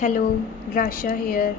Hello, Rasha here.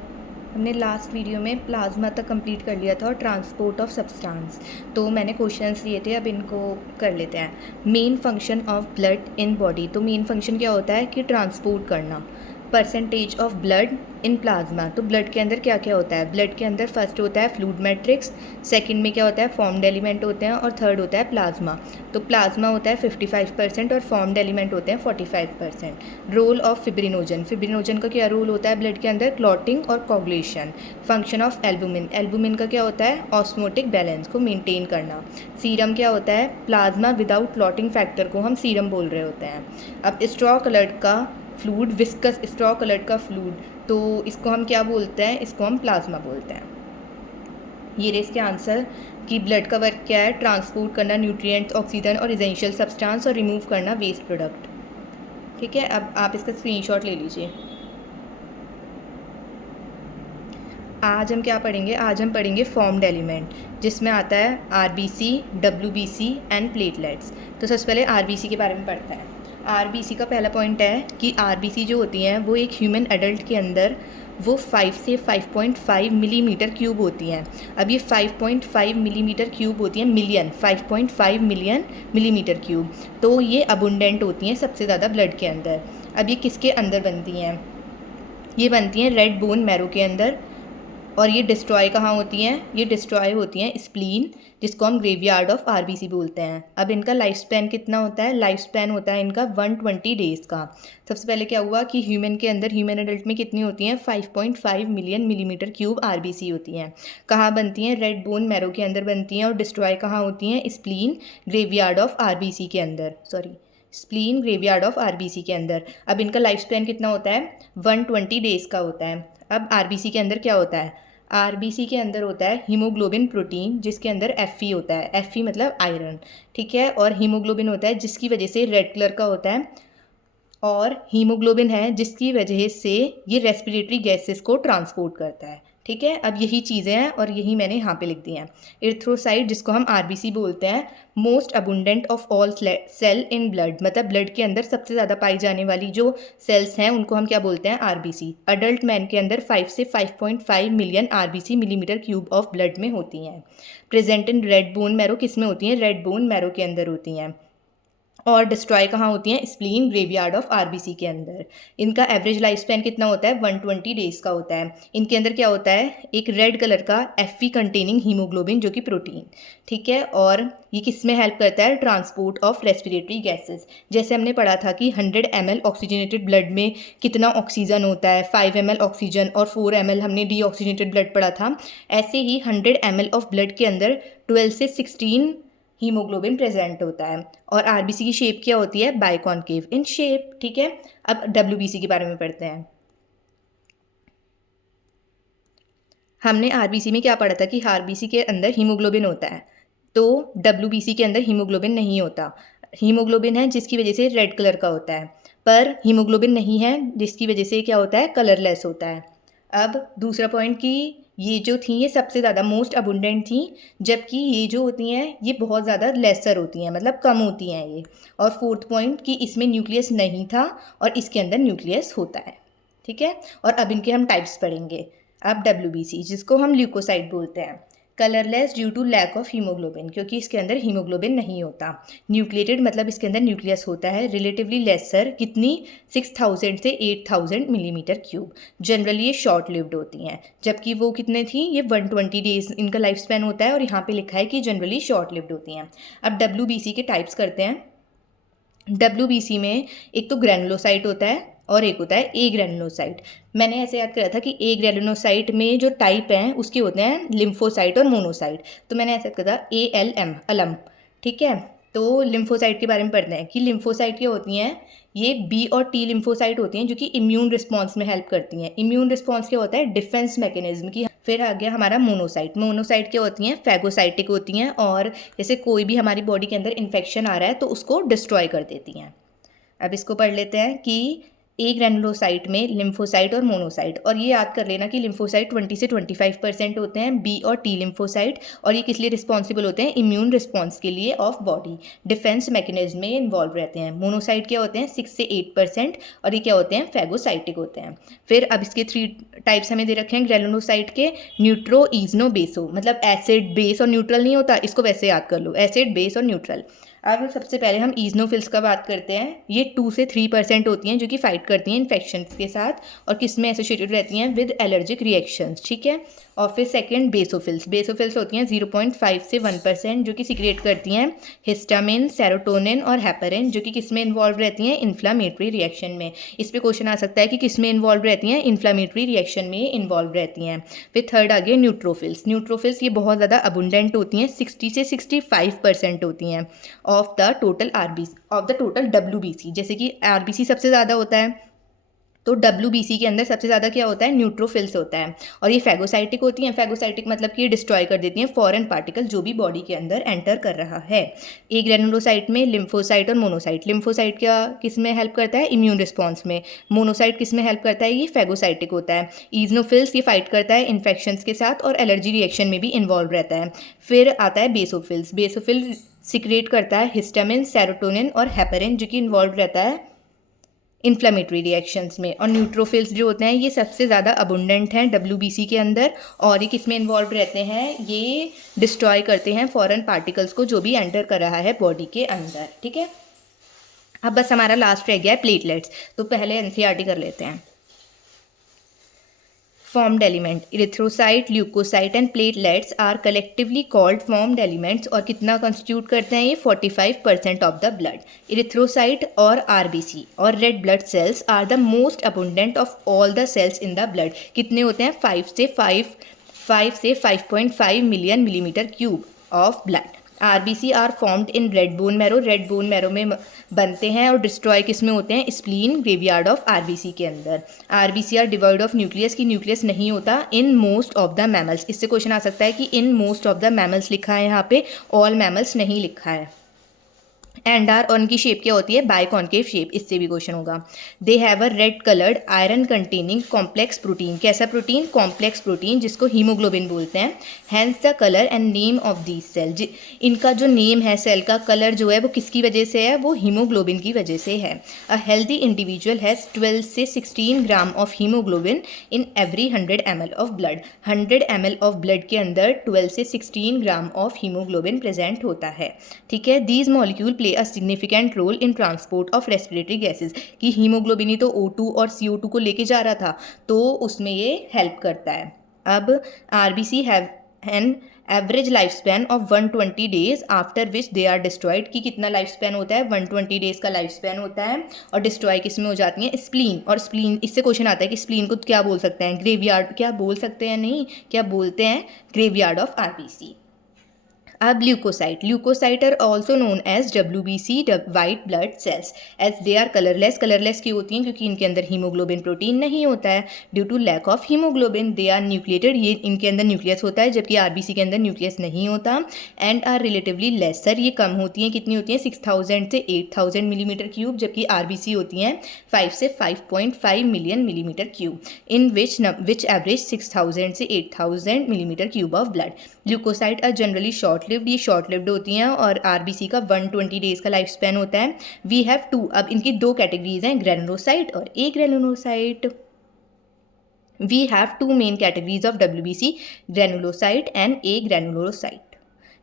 हमने last video में plasma तक कंप्लीट कर लिया था और ट्रांसपोर्ट ऑफ सब्सटेंस। तो मैंने क्वेश्चंस लिए थे, अब इनको कर लेते हैं। Main function of blood in body. तो मेन फंक्शन क्या होता है कि ट्रांसपोर्ट करना। Percentage of blood in plasma. तो ब्लड के अंदर क्या क्या होता है? ब्लड के अंदर फर्स्ट होता है फ्लूइड मैट्रिक्स, सेकंड में क्या होता है फॉर्म्ड एलिमेंट होते हैं, और थर्ड होता है प्लाज्मा। तो प्लाज्मा होता है 55% और फॉर्म्ड एलिमेंट होते हैं 45%। Role of fibrinogen. फिब्रिनोजन का क्या रोल होता है ब्लड के अंदर? क्लॉटिंग और coagulation. Function of albumin. Albumin का क्या होता है? ऑस्मोटिक बैलेंस को मेंटेन करना। सीरम क्या होता है? प्लाज्मा विदाउट क्लॉटिंग फैक्टर को हम सीरम बोल रहे होते हैं। अब स्ट्रॉ कलर्ड का फ्लूइड, विस्कस स्ट्रॉ कलर्ड का फ्लूइड, तो इसको हम क्या बोलते हैं? इसको हम प्लाज्मा बोलते हैं। ये रहे इसके आंसर कि ब्लड का वर्क क्या है? ट्रांसपोर्ट करना न्यूट्रिएंट्स, ऑक्सीजन और इसेंशियल सब्सटेंस, और रिमूव करना वेस्ट प्रोडक्ट। ठीक है, अब आप इसका स्क्रीनशॉट ले लीजिए। आज हम क्या पढ़ेंगे? आज हम पढ़ेंगे फॉर्म्ड एलिमेंट, जिसमें आता है आरबीसी, डब्ल्यूबीसी एंड प्लेटलेट्स। तो सबसे पहले आरबीसी के बारे में पढ़ते हैं। आरबीसी का पहला पॉइंट है कि आरबीसी जो होती हैं वो एक ह्यूमन एडल्ट के अंदर वो 5 से 5.5 मिलीमीटर क्यूब होती हैं। अब ये 5.5 मिलीमीटर क्यूब होती हैं, मिलियन, 5.5 मिलियन मिलीमीटर क्यूब। तो ये अबुंडेंट होती हैं सबसे ज़्यादा ब्लड के अंदर। अब ये किसके अंदर बनती हैं? ये बनती हैं रेड बोन मैरो के अंदर। और ये डिस्ट्रॉय कहाँ होती हैं? ये डिस्ट्रॉय होती हैं स्प्लीन, जिसको हम ग्रेवयार्ड ऑफ आरबीसी बोलते हैं। अब इनका लाइफ स्पैन कितना होता है? लाइफ स्पैन होता है इनका 120 डेज़ का। सबसे पहले क्या हुआ कि ह्यूमन के अंदर, ह्यूमन एडल्ट में कितनी होती हैं? 5.5 मिलियन मिलीमीटर क्यूब आरबीसी होती हैं। कहाँ बनती हैं? रेड बोन मैरो के अंदर बनती हैं। और डिस्ट्रॉय कहाँ होती हैं? स्प्लीन ग्रेवयार्ड ऑफ आरबीसी के अंदर, sorry, spleen graveyard of RBC के अंदर। अब इनका लाइफ स्पैन कितना होता है? 120 डेज़ का होता है। अब आरबीसी के अंदर क्या होता है? आरबीसी के अंदर होता है हीमोग्लोबिन प्रोटीन, जिसके अंदर एफ होता है। एफ मतलब आयरन, ठीक है। और हीमोग्लोबिन होता है जिसकी वजह से रेड कलर का होता है, और हीमोग्लोबिन है जिसकी वजह से ये रेस्पिरेटरी गैसेस को ट्रांसपोर्ट करता है। ठीक है, अब यही चीज़ें हैं और यही मैंने यहाँ पे लिख दी हैं। इरिथ्रोसाइट, जिसको हम आरबीसी बोलते हैं, most abundant of all cell in blood, मतलब ब्लड के अंदर सबसे ज़्यादा पाई जाने वाली जो सेल्स हैं उनको हम क्या बोलते हैं? आरबीसी। अडल्ट मैन के अंदर 5 से 5.5 million RBC millimetre cube of blood में होती हैं। Present in red bone marrow, किस में होती हैं? रेड बोन मैरो के अंदर होती हैं। और डिस्ट्रॉय कहाँ होती हैं? स्प्लीन ग्रेवयार्ड ऑफ आरबीसी के अंदर। इनका एवरेज लाइफ स्पैन कितना होता है? 120 डेज़ का होता है। इनके अंदर क्या होता है? एक रेड कलर का एफ कंटेनिंग हीमोग्लोबिन, जो कि प्रोटीन, ठीक है। और ये किस में हेल्प करता है? Transport of respiratory gases. जैसे हमने पढ़ा था कि 100 ml ऑक्सीजनेटेड ब्लड में कितना ऑक्सीजन होता है? 5 ml ऑक्सीजन, और 4 ml हमने डीऑक्सीजनेटेड ब्लड पढ़ा था। ऐसे ही 100 ml ऑफ ब्लड के अंदर 12 से 16 हीमोग्लोबिन प्रेजेंट होता है। और आरबीसी की शेप क्या होती है? बाइकॉन्केव इन शेप, ठीक है। अब डब्ल्यूबीसी के बारे में पढ़ते हैं। हमने आरबीसी में क्या पढ़ा था कि आरबीसी के अंदर हीमोग्लोबिन होता है, तो डब्ल्यूबीसी के अंदर हीमोग्लोबिन नहीं होता। हीमोग्लोबिन है जिसकी वजह से रेड कलर का होता है, पर हीमोग्लोबिन नहीं है जिसकी वजह से क्या होता है? कलरलेस होता है। अब दूसरा पॉइंट कि ये जो थी ये सबसे ज़्यादा मोस्ट अबुंडेंट थी, जबकि ये जो होती हैं ये बहुत ज़्यादा लेसर होती हैं, मतलब कम होती हैं ये। और फोर्थ पॉइंट कि इसमें न्यूक्लियस नहीं था और इसके अंदर न्यूक्लियस होता है, ठीक है। और अब इनके हम टाइप्स पढ़ेंगे। अब डब्ल्यूबीसी, जिसको हम ल्यूकोसाइट बोलते हैं, colourless due to lack of haemoglobin, क्योंकि इसके अंदर हीमोग्लोबिन नहीं होता। न्यूक्लिएटेड मतलब इसके अंदर न्यूक्लियस होता है। रिलेटिवली लेसर, कितनी? 6000 से 8000 मिलीमीटर क्यूब। जनरली ये शॉर्ट लिव्ड होती हैं, जबकि वो कितने थी? ये 120 डेज इनका लाइफ स्पैन होता है, और यहाँ पे लिखा है कि जनरली शॉर्ट लिव्ड होती हैं। अब डब्ल्यूबीसी के टाइप्स करते हैं। डब्ल्यूबीसी में एक तो ग्रैनुलोसाइट होता है और एक होता है ए ग्रैनुलोसाइट। मैंने ऐसे याद करा था कि ए ग्रैनुलोसाइट में जो टाइप हैं उसके होते हैं लिम्फोसाइट और मोनोसाइट, तो मैंने ऐसे याद करा था ALM, अलम, ठीक है। तो लिम्फोसाइट के बारे में पढ़ते हैं कि लिम्फोसाइट क्या होती हैं? ये बी और टी लिम्फोसाइट होती हैं जो कि इम्यून रिस्पॉन्स में हेल्प करती हैं। इम्यून रिस्पॉन्स क्या होता है? डिफेंस मैकेनिज्म की। फिर आ गया हमारा मोनोसाइट। मोनोसाइट क्या होती हैं? फैगोसाइटिक होती हैं, और जैसे कोई भी हमारी बॉडी के अंदर इन्फेक्शन आ रहा है तो उसको डिस्ट्रॉय कर देती हैं। अब इसको पढ़ लेते हैं कि ए ग्रैनुलोसाइट में लिम्फोसाइट और मोनोसाइट, और ये याद कर लेना कि लिम्फोसाइट 20 से 25% होते हैं, बी और टी लिम्फोसाइट, और ये किस लिए रिस्पॉन्सिबल होते हैं, इम्यून रिस्पॉन्स के लिए ऑफ बॉडी, डिफेंस मैकेनिज्म में इन्वॉल्व रहते हैं। मोनोसाइट क्या होते हैं, 6 से 8%, और ये क्या होते हैं, फैगोसाइटिक होते हैं। फिर अब इसके 3 टाइप्स हमें दे रखे हैं ग्रैनुलोसाइट के, न्यूट्रो, इजनो, बेसो, मतलब एसिड बेस और न्यूट्रल नहीं होता, इसको वैसे याद कर लो, एसिड बेस और न्यूट्रल। अब सबसे पहले हम ईजनोफिल्स का बात करते हैं। ये 2 से 3% होती हैं जो कि फाइट करती हैं इन्फेक्शन के साथ और किस में एसोसिएटेड रहती हैं, विद एलर्जिक रिएक्शंस, ठीक है। और फिर सेकंड बेसोफिल्स, बेसोफिल्स होती हैं 0.5 से 1% जो कि सिक्रेट करती हैं हिस्टामिन, सेरोटोनिन और हेपरिन, जो कि किस में इन्वॉल्व रहती हैं, इन्फ्लामेटरी रिएक्शन में। इस पर क्वेश्चन आ सकता है कि किस में इन्वॉल्व रहती हैं, इन्फ्लामेटरी रिएक्शन में इन्वॉल्व रहती हैं। फिर थर्ड आ गया न्यूट्रोफिल्स। न्यूट्रोफिल्स ये बहुत ज़्यादा अबुंडेंट होती हैं, 60 से 65% होती हैं of the total RBC, of the total WBC. जैसे कि आरबीसी सबसे ज़्यादा होता है तो डब्ल्यूबीसी के अंदर सबसे ज़्यादा क्या होता है, न्यूट्रोफिल्स होता है। और ये फैगोसाइटिक होती हैं। फैगोसाइटिक मतलब कि ये डिस्ट्रॉय कर देती हैं फॉरेन पार्टिकल जो भी बॉडी के अंदर एंटर कर रहा है। ए ग्रैनुलोसाइट में लिम्फोसाइट और मोनोसाइट। लिम्फोसाइट क्या किस में हेल्प करता है, इम्यून रिस्पॉन्स में। मोनोसाइट किस में हेल्प करता है, ये फैगोसाइटिक होता है। ईजनोफिल्स ये फाइट करता है इन्फेक्शंस के साथ और एलर्जी रिएक्शन में भी इन्वॉल्व रहता है। फिर आता है बेसोफिल्स। बेसोफिल सिक्रेट करता है हिस्टामिन, सेरोटोनिन और हेपरिन, जो कि इन्वॉल्व रहता है इन्फ्लेमेटरी रिएक्शंस में। और न्यूट्रोफिल्स जो होते हैं ये सबसे ज़्यादा अबुंडेंट हैं डब्ल्यूबीसी के अंदर, और ये किस में इन्वॉल्व रहते हैं, ये डिस्ट्रॉय करते हैं फॉरेन पार्टिकल्स को जो भी एंटर कर रहा है बॉडी के अंदर, ठीक है। अब बस हमारा लास्ट रह गया है प्लेटलेट्स, तो पहले एनसीईआरटी कर लेते हैं। formed element, erythrocyte, leukocyte and platelets are collectively called formed elements, और कितना constitute करते हैं ये, 45% of the blood. erythrocyte और RBC और red blood cells are the most abundant of all the cells in the blood. कितने होते हैं, 5 से 5.5 million millimetre cube of blood. RBC are formed in red bone marrow, red bone marrow में बनते हैं और डिस्ट्रॉय किस में होते हैं, स्प्लीन, ग्रेवयार्ड ऑफ आरबीसी के अंदर। RBC are devoid of nucleus, की न्यूक्लियस नहीं होता in most of the mammals. इससे क्वेश्चन आ सकता है कि in most of the mammals लिखा है यहाँ पे, ऑल मैमल्स नहीं लिखा है। एंड आर, और उनकी शेप क्या होती है, बाइकॉन्केव शेप, इससे भी क्वेश्चन होगा। They have a red coloured iron containing complex protein, कैसा प्रोटीन, कॉम्प्लेक्स प्रोटीन, जिसको हीमोग्लोबिन बोलते हैं। Hence the colour and name of these cell, इनका जो नेम है सेल का, कलर जो है वो किसकी वजह से है, वो हीमोग्लोबिन की वजह से है। अ हेल्दी इंडिविजुअल हैज़ 12 से 16 gram of haemoglobin in every 100 ml of blood. 100 ml of blood के अंदर 12 से 16 ग्राम ऑफ हीमोग्लोबिन प्रेजेंट होता है, ठीक है। These molecule play a significant role in transport of respiratory gases, कि हीमोग्लोबिन ही तो O2 और CO2 को लेके जा रहा था, तो उसमें ये हेल्प करता है। अब RBC have an average life span of 120 days after which they are destroyed, कि कितना लाइफ स्पैन होता है, 120 डेज का लाइफ स्पैन होता है। और डिस्ट्रॉय किस में हो जाती हैं, स्प्लीन। और स्प्लीन, इससे क्वेश्चन आता है कि स्प्लीन को क्या बोल सकते हैं, ग्रेवयार्ड, क्या बोल सकते हैं, नहीं क्या बोलते हैं, ग्रेवयार्ड ऑफ आरबीसी। अब leucocyte, leucocyte are also known as WBC, white blood cells, as they are colourless. Colourless क्यों होती हैं, क्योंकि इनके अंदर हीमोग्लोबिन प्रोटीन नहीं होता है, due to lack of haemoglobin. They are nucleated, ये इनके अंदर न्यूक्लियस होता है जबकि आरबीसी के अंदर न्यूक्लियस नहीं होता। एंड आर रिलेटिवली लेसर, ये कम होती हैं, कितनी होती हैं, 6000 से 8000 मिलीमीटर क्यूब, जबकि आरबीसी होती हैं 5 से 5.5 million millimetre cube, in which average 6000 से 8000 millimetre cube of blood. Leucocyte are generally short lived, ये शॉर्ट लिव्ड होती हैं, और आरबीसी का 120 डेज का लाइफ स्पैन होता है। वी हैव 2, अब इनकी 2 कैटेगरीज हैं, ग्रैनुलोसाइट और agranulocyte. We have 2 main categories of WBC, granulocyte and agranulocyte.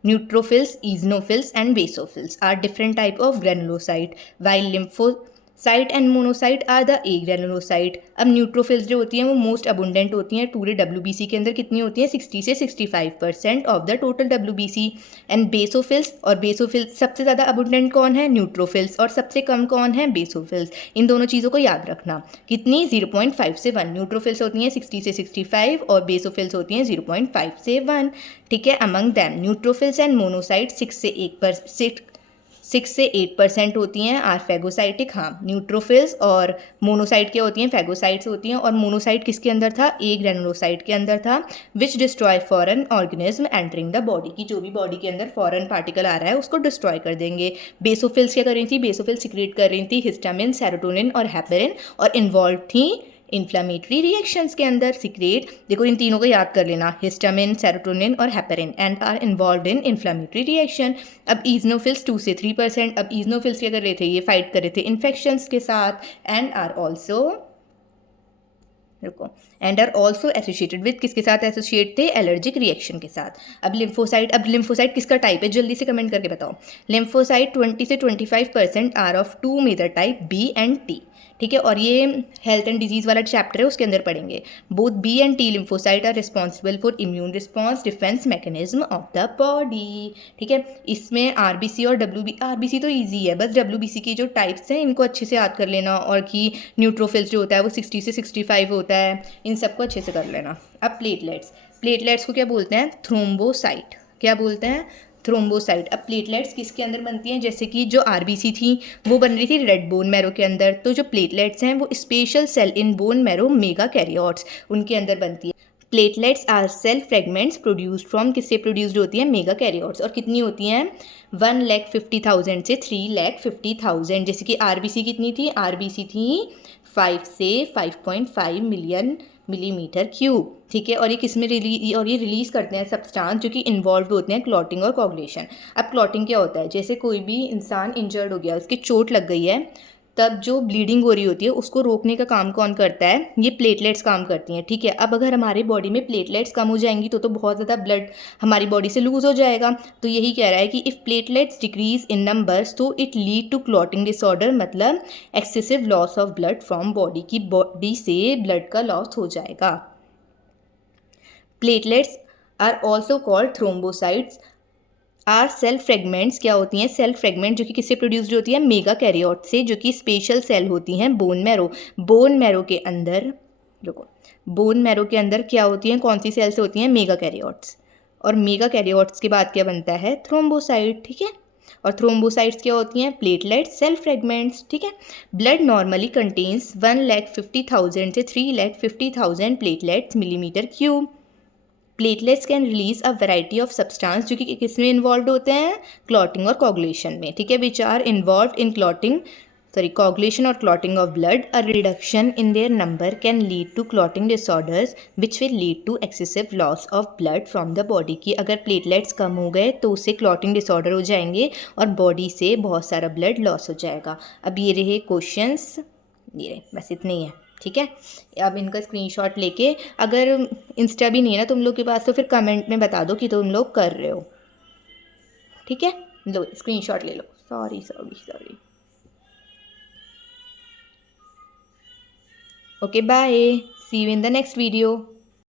Neutrophils, eosinophils and basophils are different type of granulocyte, while lymphocyte and monocyte are the agranulocyte. अब neutrophils जो होती हैं वो most अबुंडेंट होती हैं पूरे WBC के अंदर, कितनी होती हैं, 60 से 65% of the total WBC। And basophils, और बेसोफिल्स सबसे ज़्यादा अबुंडेंट कौन है, न्यूट्रोफिल्स, और सबसे कम कौन है, बेसोफिल्स। इन दोनों चीज़ों को याद रखना, कितनी, 0.5 से 1। न्यूट्रोफिल्स होती हैं 60 से 65 और बेसोफिल्स होती हैं 0.5 से 1, ठीक है। Among them neutrophils and monocyte 6 6 से 8% होती हैं आर फैगोसाइटिक। हाँ, न्यूट्रोफिल्स और मोनोसाइट क्या होती हैं, फैगोसाइट्स होती हैं। और मोनोसाइट किसके अंदर था, ए ग्रेनुलोसाइट के अंदर था, which destroy foreign organism entering the body, की जो भी बॉडी के अंदर फॉरेन पार्टिकल आ रहा है उसको डिस्ट्रॉय कर देंगे। बेसोफिल्स क्या कर रही थी, बेसोफिल्स सिक्रेट कर रही थी हिस्टामिन, सेरोटोनिन और हेपेरिन, और इन्वॉल्व थी इन्फ्लामेटरी रिएक्शंस के अंदर। सिक्रेट, देखो इन तीनों को याद कर लेना, हिस्टामिन, सेरोटोनिन और heparin, and are involve in inflammatory reaction. अब ईजनोफिल्स 2 से 3%। अब ईजनोफिल्स क्या कर रहे थे, ये फाइट कर रहे थे इन्फेक्शंस के साथ, एंड आर ऑल्सो, रुको, and are also associated with, किसके साथ एसोसिएट थे, एलर्जिक रिएक्शन के साथ। अब लिम्फोसाइट किसका टाइप है, जल्दी से कमेंट करके बताओ। लिम्फोसाइट 20 से 25% are of 2 major type, B and T. ठीक है, और ये हेल्थ एंड डिजीज वाला चैप्टर है, उसके अंदर पढ़ेंगे। Both B and T lymphocyte are responsible for immune response, defence mechanism of the body. ठीक है, इसमें आरबीसी और आरबीसी तो ईजी है, बस डब्ल्यूबीसी की जो टाइप्स हैं इनको अच्छे से याद कर लेना, और कि न्यूट्रोफिल्स जो होता है वो 60 से 65 होता है, इन सबको अच्छे से कर लेना। अब प्लेटलेट्स को क्या बोलते हैं, थ्रोम्बोसाइट। क्या बोलते हैं, थ्रोम्बोसाइट। अब प्लेटलेट्स किसके अंदर बनती हैं, जैसे कि जो आरबीसी थी वो बन रही थी रेड बोन मैरो के अंदर, तो जो प्लेटलेट्स हैं वो special cell in bone marrow megakaryocytes उनके अंदर बनती है। Platelets are cell fragments produced from, किससे प्रोड्यूस्ड होती हैं, मेगा कैरियोट्स। और कितनी होती हैं, 1,50,000 से 3,50,000। जैसे कि आरबीसी कितनी थी, आरबीसी थी 5 से 5.5 मिलियन मिलीमीटर क्यूब। ठीक है, और ये किस में रिलीज़ करते हैं, सब्सटेंस जो कि इन्वॉल्व होते हैं क्लॉटिंग और कोगुलेशन। अब क्लॉटिंग क्या होता है, जैसे कोई भी इंसान इंजर्ड हो गया, उसकी चोट लग गई है, तब जो ब्लीडिंग हो रही होती है उसको रोकने का काम कौन करता है, ये प्लेटलेट्स काम करती हैं। ठीक है, अब अगर हमारी बॉडी में प्लेटलेट्स कम हो जाएंगी तो बहुत ज़्यादा ब्लड हमारी बॉडी से लूज़ हो जाएगा। तो यही कह रहा है कि if platelets decrease in numbers तो it lead to clotting disorder, मतलब excessive loss of blood from body, की बॉडी से ब्लड का लॉस हो जाएगा। Platelets are also called thrombocytes are cell fragments. क्या होती हैं, सेल फ्रेगमेंट, जो कि किससे प्रोड्यूस्ड होती है, मेगा कैरियोट से, जो कि स्पेशल सेल होती हैं बोन मैरो के अंदर। देखो, बोन मैरो के अंदर क्या होती हैं, कौन सी सेल्स होती हैं, मेगा कैरियोट्स। और मेगा कैरियोट्स के बाद क्या बनता है, थ्रोम्बोसाइट। ठीक है, और थ्रोम्बोसाइट्स क्या होती हैं, प्लेटलेट्स, सेल फ्रेगमेंट्स। ठीक है, ब्लड नॉर्मली कंटेन्स 1,50,000 से 3,50,000 platelets millimetre cube. Platelets can release a variety of substance, जो कि किस में इन्वॉल्व होते हैं, क्लॉटिंग और कोगुलेशन में। ठीक है, which are involve in coagulation और clotting of blood. A reduction in their number can lead to clotting disorders which will lead to excessive loss of blood from the body. की अगर platelets कम हो गए तो उससे क्लॉटिंग डिसऑर्डर हो जाएंगे और बॉडी से बहुत सारा ब्लड लॉस हो जाएगा। अब ये रहे क्वेश्चंस, ये रहे, बस इतने ही है। ठीक है, अब इनका स्क्रीनशॉट लेके, अगर इंस्टा भी नहीं है ना तुम लोग के पास तो फिर कमेंट में बता दो कि तुम लोग कर रहे हो। ठीक है, लो स्क्रीनशॉट ले लो। Sorry. Okay, bye, see you in the next video.